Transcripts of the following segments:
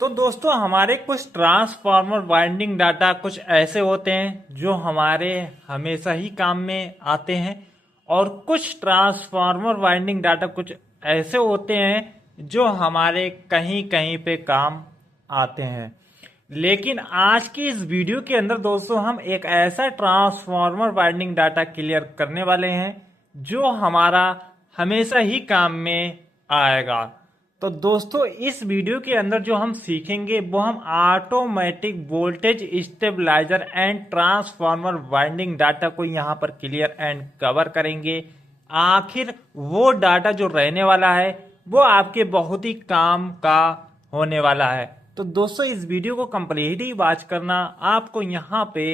तो दोस्तों हमारे कुछ ट्रांसफार्मर वाइंडिंग डाटा कुछ ऐसे होते हैं जो हमारे हमेशा ही काम में आते हैं और कुछ ट्रांसफार्मर वाइंडिंग डाटा कुछ ऐसे होते हैं जो हमारे कहीं कहीं पे काम आते हैं। लेकिन आज की इस वीडियो के अंदर दोस्तों हम एक ऐसा ट्रांसफार्मर वाइंडिंग डाटा क्लियर करने वाले हैं जो हमारा हमेशा ही काम में आएगा। तो दोस्तों इस वीडियो के अंदर जो हम सीखेंगे वो हम automatic voltage stabiliser and transformer winding data को यहाँ पर क्लियर एंड कवर करेंगे। आखिर वो डाटा जो रहने वाला है वो आपके बहुत ही काम का होने वाला है। तो दोस्तों इस वीडियो को कंप्लीट ही वॉच करना, आपको यहाँ पे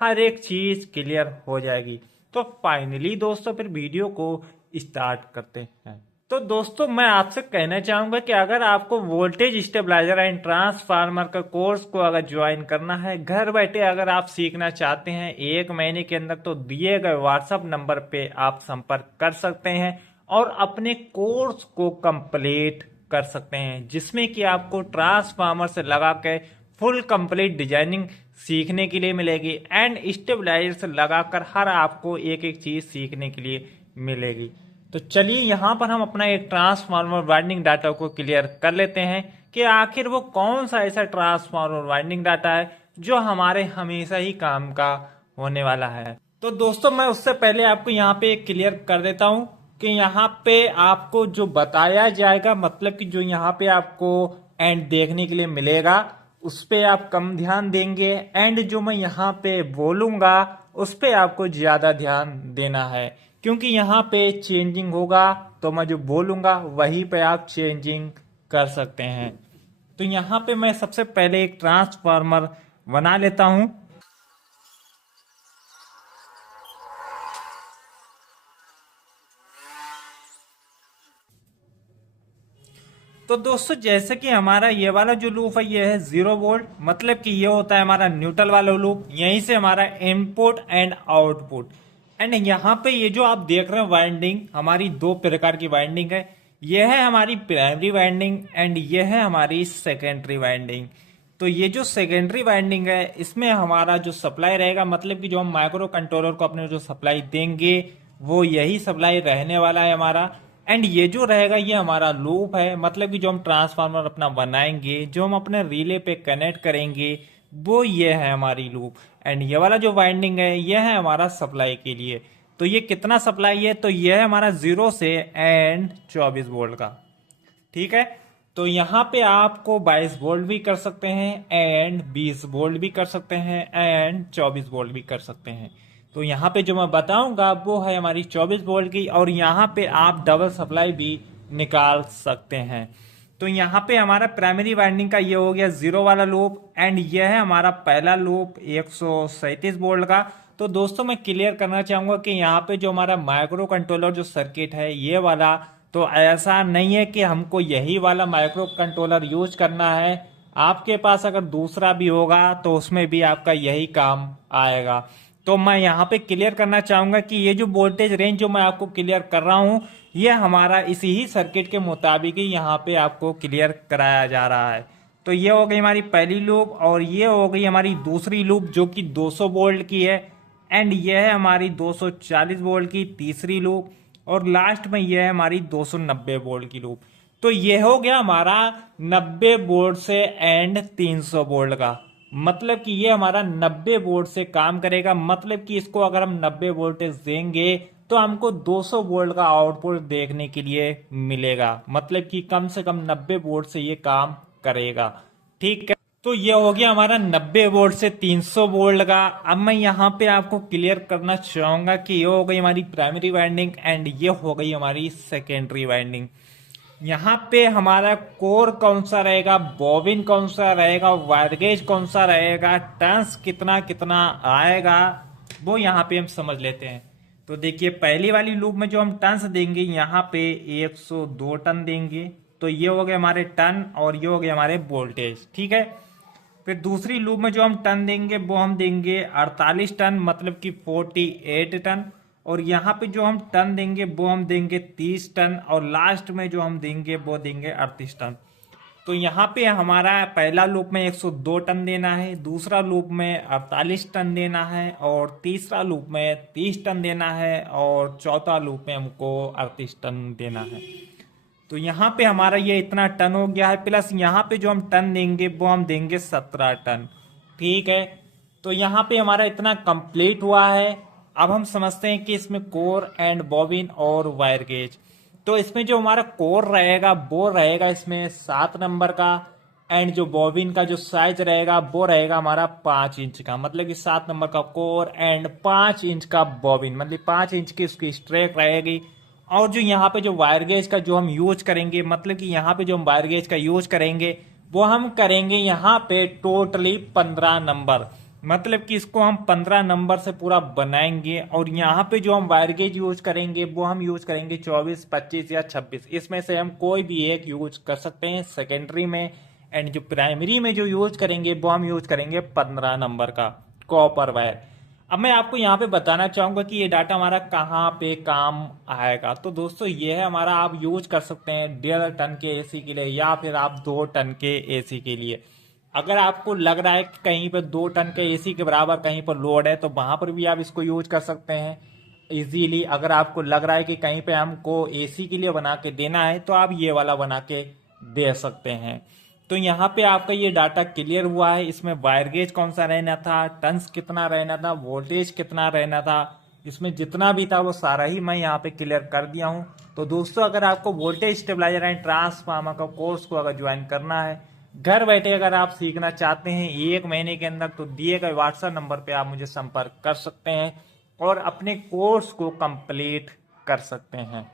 हर एक चीज क्लियर हो जाएगी। तो फाइनली दोस्तों फिर वीडियो को स्टार्ट करते हैं। तो दोस्तों मैं आपसे कहना चाहूंगा कि अगर आपको वोल्टेज स्टेबलाइजर एंड ट्रांसफार्मर का कोर्स को अगर ज्वाइन करना है, घर बैठे अगर आप सीखना चाहते हैं 1 महीने के अंदर, तो दिए गए व्हाट्सएप नंबर पे आप संपर्क कर सकते हैं और अपने कोर्स को कंप्लीट कर सकते हैं, जिसमें कि आपको ट्रांसफार्मर से लगा के फुल कंप्लीट डिजाइनिंग सीखने के लिए मिलेगी एंड स्टेबलाइजर से लगाकर हर आपको एक एक चीज सीखने के लिए मिलेगी। तो चलिए यहाँ पर हम अपना एक ट्रांसफार्मर वाइंडिंग डाटा को क्लियर कर लेते हैं कि आखिर वो कौन सा ऐसा ट्रांसफार्मर वाइंडिंग डाटा है जो हमारे हमेशा ही काम का होने वाला है। तो दोस्तों मैं उससे पहले आपको यहाँ पे क्लियर कर देता हूँ कि यहाँ पे आपको जो बताया जाएगा, मतलब कि जो यहाँ पे आपको एंड देखने के लिए मिलेगा उस पे आप कम ध्यान देंगे एंड जो मैं यहाँ पे बोलूंगा उस पे आपको ज्यादा ध्यान देना है, क्योंकि यहाँ पे चेंजिंग होगा तो मैं जो बोलूंगा वहीं पे आप चेंजिंग कर सकते हैं। तो यहाँ पे मैं सबसे पहले एक ट्रांसफार्मर बना लेता हूं। तो दोस्तों जैसे कि हमारा ये वाला जो लूप है ये है 0 वोल्ट, मतलब कि ये होता है हमारा न्यूट्रल वाला लूप। यहीं से हमारा इनपुट एंड आउटपुट एंड यहाँ पे ये जो आप देख रहे हैं वाइंडिंग, हमारी 2 प्रकार की वाइंडिंग है। ये है हमारी प्राइमरी वाइंडिंग एंड ये है हमारी सेकेंडरी वाइंडिंग। तो ये जो सेकेंडरी वाइंडिंग है इसमें हमारा जो सप्लाई रहेगा, मतलब कि जो हम माइक्रो कंट्रोलर को अपने जो सप्लाई देंगे वो यही सप्लाई रहने वाला है हमारा। एंड ये जो रहेगा ये हमारा लूप है, मतलब कि जो हम ट्रांसफार्मर अपना बनाएंगे, जो हम अपने रिले पे कनेक्ट करेंगे वो ये है हमारी लूप। एंड ये वाला जो वाइंडिंग है ये है हमारा सप्लाई के लिए। तो ये कितना सप्लाई है, तो ये है हमारा 0 से एंड 24 वोल्ट का। ठीक है, तो यहाँ पे आपको 22 वोल्ट भी कर सकते हैं एंड 20 वोल्ट भी कर सकते हैं एंड 24 वोल्ट भी कर सकते हैं। तो यहाँ पे जो मैं बताऊंगा वो है हमारी 24 वोल्ट की, और यहाँ पे आप डबल सप्लाई भी निकाल सकते हैं। तो यहाँ पे हमारा प्राइमरी वाइंडिंग का ये हो गया 0 वाला लूप एंड ये है हमारा पहला लूप 137 वोल्ट का। तो दोस्तों मैं क्लियर करना चाहूंगा कि यहाँ पे जो हमारा माइक्रो कंट्रोलर जो सर्किट है ये वाला, तो ऐसा नहीं है कि हमको यही वाला माइक्रो कंट्रोलर यूज करना है। आपके पास अगर दूसरा भी होगा तो उसमें भी आपका यही काम आएगा। तो मैं यहाँ पे क्लियर करना चाहूंगा कि ये जो वोल्टेज रेंज जो मैं आपको क्लियर कर रहा हूँ ये हमारा इसी ही सर्किट के मुताबिक ही यहाँ पे आपको क्लियर कराया जा रहा है। तो ये हो गई हमारी पहली लूप और ये हो गई हमारी दूसरी लूप जो कि 200 वोल्ट की है एंड ये है हमारी 240 वोल्ट की तीसरी लूप, और लास्ट में ये है हमारी 290 वोल्ट की लूप। तो ये हो गया हमारा 90 वोल्ट से एंड 300 वोल्ट का, मतलब कि ये हमारा 90 वोल्ट से काम करेगा। मतलब कि इसको अगर हम 90 वोल्टेज देंगे तो हमको 200 वोल्ट का आउटपुट देखने के लिए मिलेगा, मतलब कि कम से कम 90 वोल्ट से ये काम करेगा। ठीक है, तो ये हो गया हमारा 90 वोल्ट से 300 वोल्ट का। अब मैं यहाँ पे आपको क्लियर करना चाहूंगा कि ये हो गई हमारी प्राइमरी वाइंडिंग एंड ये हो गई हमारी सेकेंडरी वाइंडिंग। यहाँ पे हमारा कोर कौन सा रहेगा, बॉबिन कौन सा रहेगा, वायर गेज कौन सा रहेगा, टर्न्स कितना कितना आएगा, वो यहाँ पे हम समझ लेते हैं। तो देखिए पहली वाली लूप में जो हम टर्न्स देंगे यहाँ पे 102 टन देंगे, तो ये हो गए हमारे टन और ये हो गए हमारे वोल्टेज। ठीक है, फिर दूसरी लूप में जो हम टन देंगे वो हम देंगे 48 टन, मतलब कि 48 टन, और यहाँ पे जो हम टन देंगे वो हम देंगे 30 टन, और लास्ट में जो हम देंगे वो देंगे 38 टन। तो यहाँ पे हमारा पहला लूप में 102 टन देना है, दूसरा लूप में 48 टन देना है, और तीसरा लूप में 30 टन देना है, और चौथा लूप में हमको 38 टन देना है। तो यहाँ पे हमारा ये इतना टन हो गया है, प्लस यहाँ पे जो हम टन देंगे वो हम देंगे 17 टन। ठीक है, तो यहाँ पे हमारा इतना कंप्लीट हुआ है। अब हम समझते हैं कि इसमें कोर एंड बॉबिन और वायर गेज। तो इसमें जो हमारा कोर रहेगा वो रहेगा इसमें 7 नंबर का, एंड जो बॉबिन का जो साइज रहेगा वो रहेगा हमारा 5 इंच का, मतलब कि 7 नंबर का कोर एंड 5 इंच का बॉबिन, मतलब 5 इंच की उसकी स्ट्रेक रहेगी। और जो यहाँ पे जो वायर गेज का जो हम यूज करेंगे, मतलब कि यहाँ पे जो हम वायर गेज का यूज करेंगे वो हम करेंगे यहाँ पे टोटली 15 नंबर, मतलब कि इसको हम 15 नंबर से पूरा बनाएंगे। और यहाँ पे जो हम वायर गेज यूज करेंगे वो हम यूज करेंगे 24, 25 या 26, इसमें से हम कोई भी एक यूज कर सकते हैं सेकेंडरी में। एंड जो प्राइमरी में जो यूज करेंगे वो हम यूज करेंगे 15 नंबर का कॉपर वायर। अब मैं आपको यहाँ पे बताना चाहूंगा कि ये डाटा हमारा कहाँ पे काम आएगा। तो दोस्तों ये है हमारा, आप यूज कर सकते हैं 1.5 टन के एसी के लिए या फिर आप 2 टन के एसी के लिए। अगर आपको लग रहा है कि कहीं पे 2 टन के एसी के बराबर कहीं पर लोड है तो वहां पर भी आप इसको यूज कर सकते हैं इजीली। अगर आपको लग रहा है कि कहीं पे हमको एसी के लिए बना के देना है तो आप ये वाला बना के दे सकते हैं। तो यहाँ पे आपका ये डाटा क्लियर हुआ है। इसमें वायर गेज कौन सा रहना था, टन्स कितना रहना था, वोल्टेज कितना रहना था, इसमें जितना भी था वो सारा ही मैं यहाँ पे क्लियर कर दिया हूँ। तो दोस्तों अगर आपको वोल्टेज स्टेबलाइजर एंड ट्रांसफार्मर का कोर्स को अगर ज्वाइन करना है, घर बैठे अगर आप सीखना चाहते हैं 1 महीने के अंदर, तो दिए गए व्हाट्सएप नंबर पे आप मुझे संपर्क कर सकते हैं और अपने कोर्स को कंप्लीट कर सकते हैं।